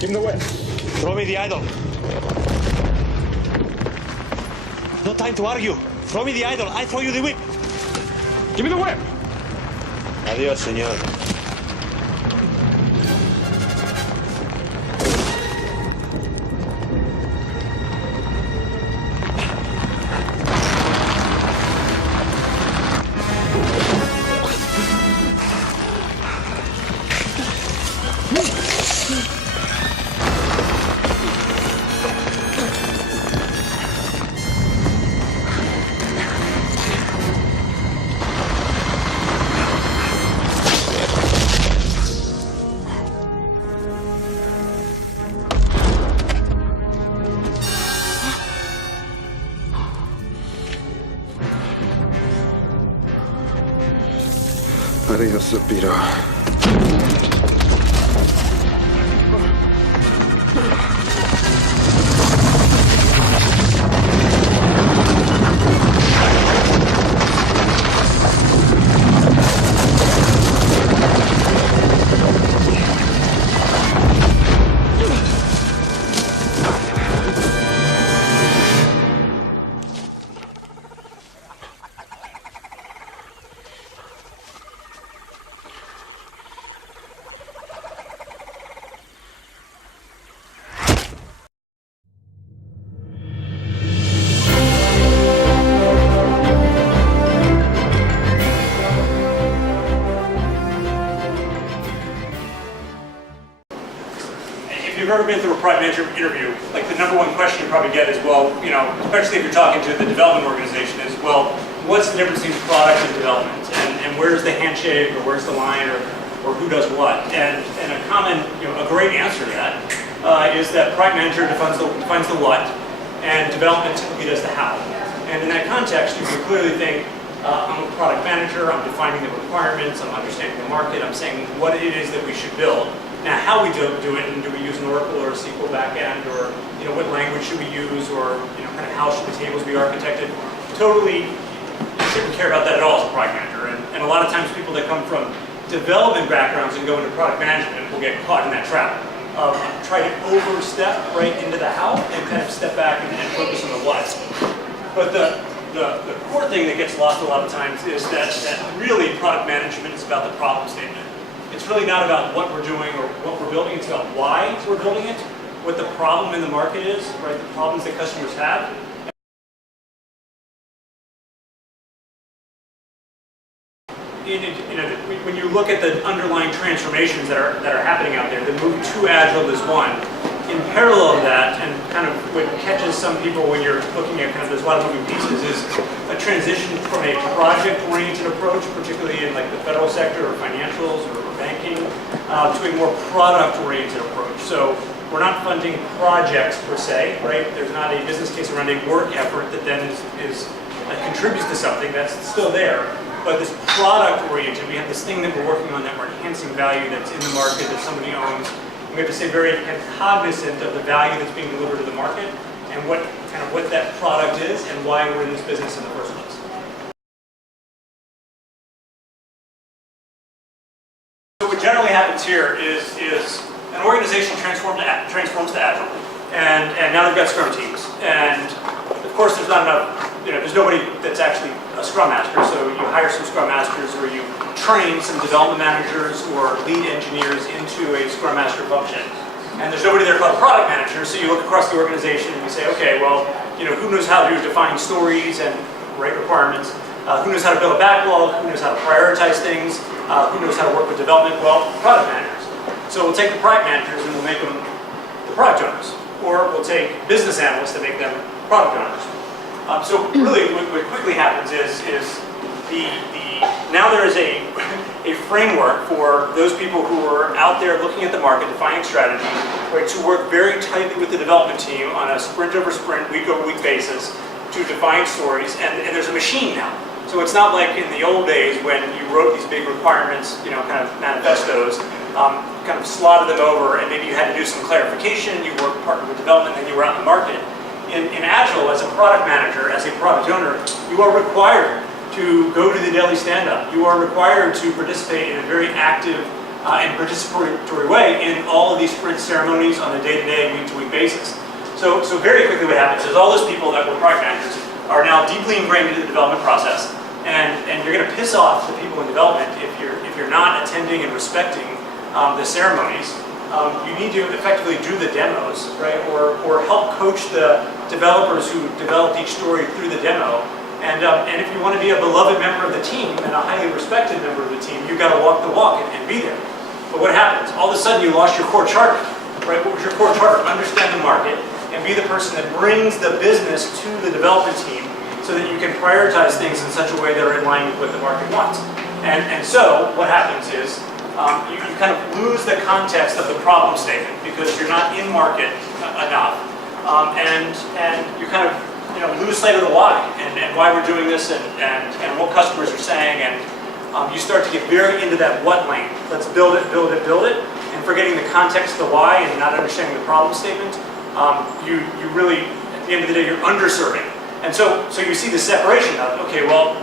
Give him the whip. Throw me the idol. No time to argue. Throw me the idol. I throw you the whip. Give me the whip. Adiós, señor. Adiós, Supiro. If you've ever been through a product manager interview, like the number one question you probably get is, well, you know, especially if you're talking to the development organization, is, well, what's the difference between product and development? And where's the handshake, or where's the line, or who does what? And a common, a great answer to that is that product manager defines the what, and development typically does the how. And in that context, you can clearly think, I'm a product manager, I'm defining the requirements, I'm understanding the market, I'm saying what it is that we should build. Now, how we do it, and do we use an Oracle or a SQL backend, or what language should we use, or kind of how should the tables be architected? Totally, you shouldn't care about that at all as a product manager. And a lot of times, people that come from development backgrounds and go into product management will get caught in that trap of try to overstep right into the how and kind of step back and focus on the what. But the core thing that gets lost a lot of times is that really product management is about the problem statement. It's really not about what we're doing or what we're building, it's about why we're building it, what the problem in the market is, right? The problems that customers have. When you look at the underlying transformations that are happening out there, the move to Agile is one. In parallel to that, and kind of what catches some people when you're looking at kind of there's a lot of moving pieces, is a transition from a project-oriented approach, particularly in like the federal sector or financials or banking, to a more product-oriented approach. So we're not funding projects per se, right? There's not a business case around a work effort that then contributes to something that's still there. But this product-oriented, we have this thing that we're working on that we're enhancing value that's in the market that somebody owns. We have to stay very cognizant of the value that's being delivered to the market and what that product is and why we're in this business in the first place. So what generally happens here is an organization transforms to Agile, and now they've got Scrum teams. And of course, there's not enough. There's nobody that's actually a Scrum Master, so you hire some Scrum Masters or you train some development managers or lead engineers into a Scrum Master function. And there's nobody there called a product manager, so you look across the organization and you say, okay, well, who knows how to define stories and write requirements? Who knows how to build a backlog? Who knows how to prioritize things? Who knows how to work with development? Well, product managers. So we'll take the product managers and we'll make them the product owners. Or we'll take business analysts and make them product owners. So really what quickly happens is now there is a framework for those people who are out there looking at the market, defining strategy, right, to work very tightly with the development team on a sprint over sprint, week over week basis to define stories, and there's a machine now. So it's not like in the old days when you wrote these big requirements, kind of manifestos, kind of slotted them over, and maybe you had to do some clarification, you worked partnered with development, and you were out in the market. In Agile, as a product manager, as a product owner, you are required to go to the daily stand-up. You are required to participate in a very active in a participatory way in all of these sprint ceremonies on a day-to-day, week-to-week basis. So very quickly what happens is all those people that were product managers are now deeply ingrained into the development process, and you're going to piss off the people in development if you're not attending and respecting the ceremonies. You need to effectively do the demos, right, or help coach the developers who developed each story through the demo. And if you want to be a beloved member of the team and a highly respected member of the team, you've got to walk the walk and be there. But what happens? All of a sudden you lost your core charter, right? What was your core charter? Understand the market and be the person that brings the business to the development team so that you can prioritize things in such a way that are in line with what the market wants. And so what happens is you kind of lose the context of the problem statement because you're not in market enough. And you kind of lose sight of the why and why we're doing this and what customers are saying, and you start to get very into that what lane. Let's build it, build it, build it, and forgetting the context of the why and not understanding the problem statement, you really, at the end of the day, you're underserving. And so you see the separation of, okay, well,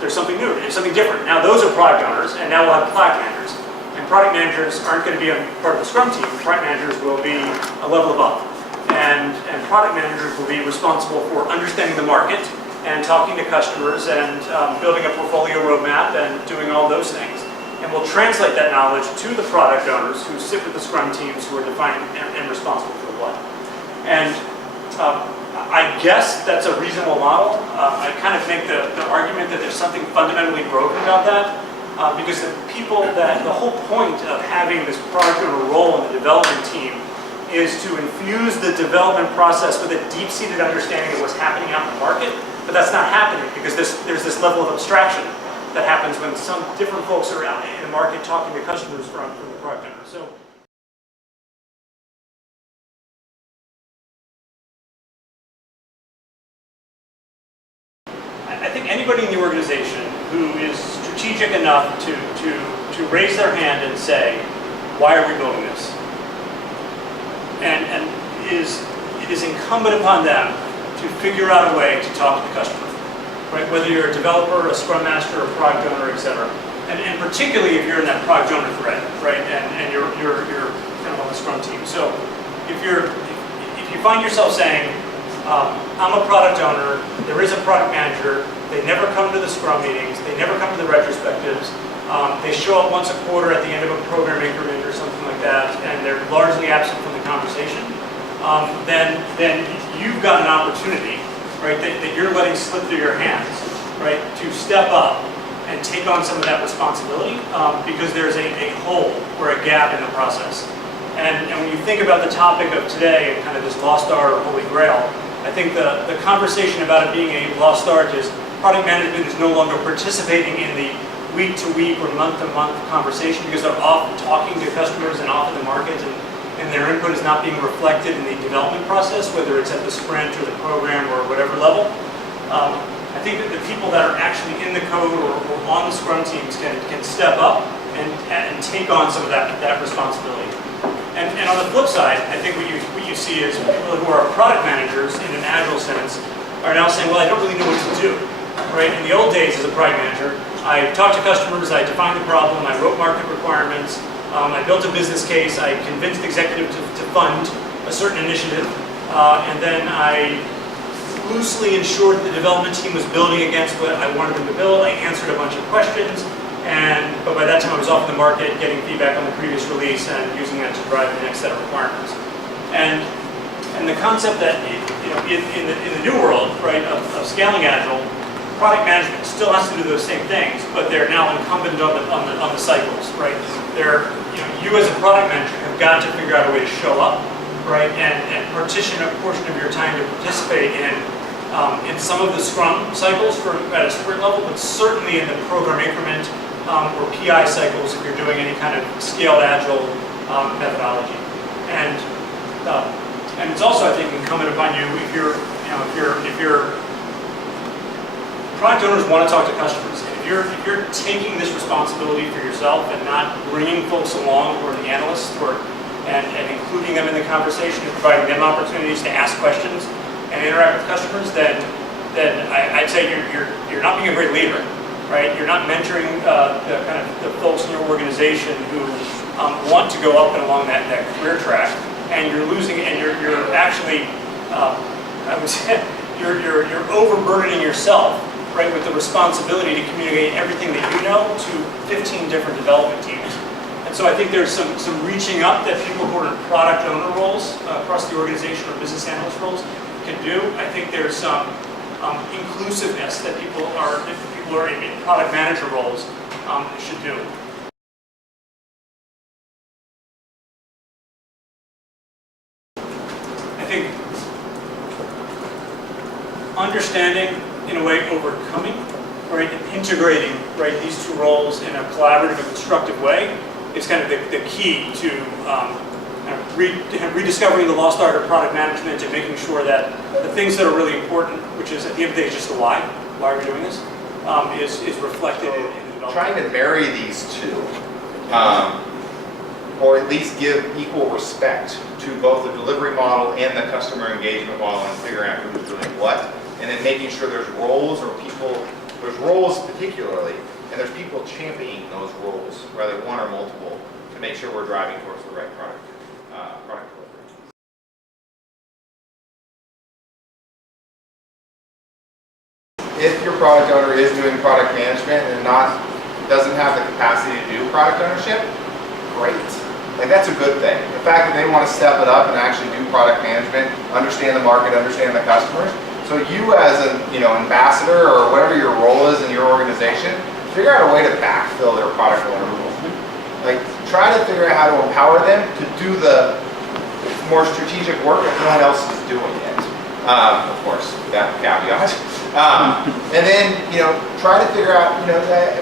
there's something new, there's something different. Now those are product owners, and now we'll have product managers. And product managers aren't going to be a part of the Scrum team. Product managers will be a level above. And product managers will be responsible for understanding the market and talking to customers and building a portfolio roadmap and doing all those things. And we'll translate that knowledge to the product owners who sit with the Scrum teams who are defining and responsible for what. And I guess that's a reasonable model. I kind of make the argument that there's something fundamentally broken about that because the whole point of having this product owner role in the development team is to infuse the development process with a deep-seated understanding of what's happening out in the market, but that's not happening because there's this level of abstraction that happens when some different folks are out in the market talking to customers from the product owner. So. I think anybody in the organization who is strategic enough to raise their hand and say, why are we building this? And it is incumbent upon them to figure out a way to talk to the customer, right? Whether you're a developer, a Scrum Master, a product owner, etc. And particularly if you're in that product owner thread, right? And you're kind of on the Scrum team. So if you find yourself saying, I'm a product owner, there is a product manager, they never come to the Scrum meetings, they never come to the retrospectives, they show up once a quarter at the end of a program increment or something like that, and they're largely absent from the conversation, then you've got an opportunity, right, that you're letting slip through your hands, right, to step up and take on some of that responsibility because there's a hole or a gap in the process. And when you think about the topic of today and kind of this lost art or holy grail, I think the conversation about it being a lost art is product management is no longer participating in the week-to-week or month-to-month conversation because they're off talking to customers and off in the market, and their input is not being reflected in the development process, whether it's at the sprint or the program or whatever level. I think that the people that are actually in the code or on the Scrum teams can step up and take on some of that responsibility. And on the flip side, I think what you see is people who are product managers in an Agile sense are now saying, well, I don't really know what to do. Right? In the old days as a product manager, I talked to customers, I defined the problem, I wrote market requirements, I built a business case, I convinced the executive to fund a certain initiative, and then I loosely ensured the development team was building against what I wanted them to build. I answered a bunch of questions, but by that time I was off in the market getting feedback on the previous release and using that to drive the next set of requirements. And the concept that in the new world, right, of scaling Agile, product management still has to do those same things, but they're now incumbent on the cycles, right? You as a product manager have got to figure out a way to show up, right, and partition a portion of your time to participate in some of the Scrum cycles at a sprint level, but certainly in the program increment or PI cycles if you're doing any kind of scaled Agile methodology. And it's also, I think, incumbent upon you if you're product owners want to talk to customers. If you're taking this responsibility for yourself and not bringing folks along who are the analysts and including them in the conversation and providing them opportunities to ask questions and interact with customers, then I'd say you're not being a great leader. right? You're not mentoring the kind of the folks in your organization who want to go up and along that career track, and you're losing, and you're actually, I would say, you're overburdening yourself, right, with the responsibility to communicate everything that you know to 15 different development teams. And so I think there's some reaching up that people who are in product owner roles across the organization or business analyst roles can do. I think there's some inclusiveness that people who are in product manager roles should do. I think understanding, in a way, overcoming, right, and integrating, right, these two roles in a collaborative and constructive way is kind of the key to kind of rediscovering the lost art of product management and making sure that the things that are really important, which is at the end of the day just the why are we doing this, is reflected in the development. Trying to marry these two, or at least give equal respect to both the delivery model and the customer engagement model, and figuring out who's doing what, and then making sure there's roles or people, there's roles particularly, and there's people championing those roles, whether one or multiple, to make sure we're driving towards the right product delivery. If your product owner is doing product management and doesn't have the capacity to do product ownership, great. Like, that's a good thing. The fact that they want to step it up and actually do product management, understand the market, understand the customers. So you as an ambassador or whatever your role is in your organization, figure out a way to backfill their product owner role. Like, try to figure out how to empower them to do the more strategic work if no one else is doing it. Of course, with that caveat. And then, try to figure out,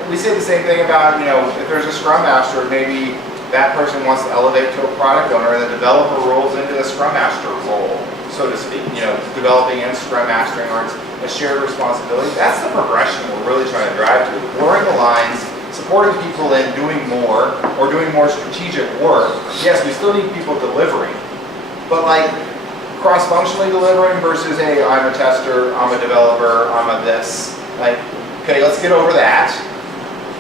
we say the same thing about, if there's a Scrum Master, maybe that person wants to elevate to a product owner, and the developer rolls into the Scrum Master role, so to speak, developing and Scrum Mastering, or it's a shared responsibility. That's the progression we're really trying to drive to. Blurring the lines, supporting people in doing more, or doing more strategic work. Yes, we still need people delivering, but like cross-functionally delivering versus, hey, I'm a tester, I'm a developer, I'm a this. Like, okay, let's get over that.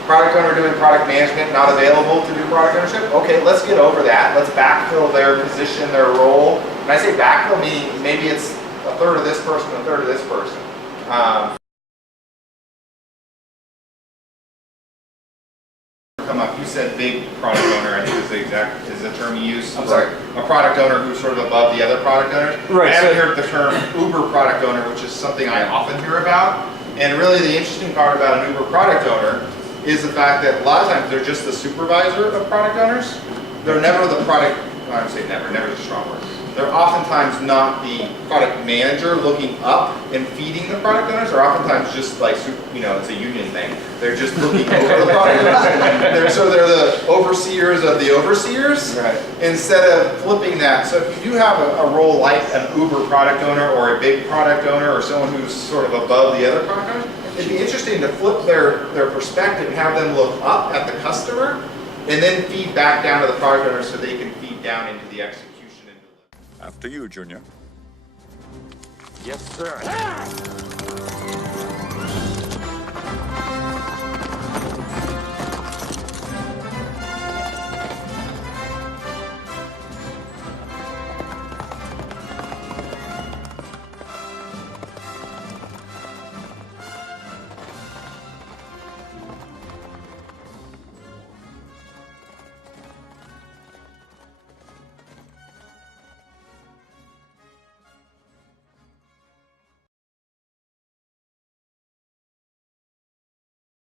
Product owner doing product management, not available to do product ownership. Okay, let's get over that. Let's backfill their position, their role. When I say backfill, meaning maybe it's a third of this person, a third of this person. Come up. You said big product owner. I think is the term you used. I'm sorry. A product owner who's sort of above the other product owners. Right. I haven't heard the term Uber product owner, which is something I often hear about. And really, the interesting part about an Uber product owner is the fact that a lot of times they're just the supervisor of product owners. They're never the product. I would say never. Never is a strong word. They're oftentimes not the product manager looking up and feeding the product owners. They're oftentimes just like, it's a union thing. They're just looking over the product owners. They're the overseers of the overseers, right, instead of flipping that. So if you do have a role like an Uber product owner or a big product owner or someone who's sort of above the other product owners, it'd be interesting to flip their perspective and have them look up at the customer and then feed back down to the product owner so they can feed down into the execution. After you, Junior. Yes, sir.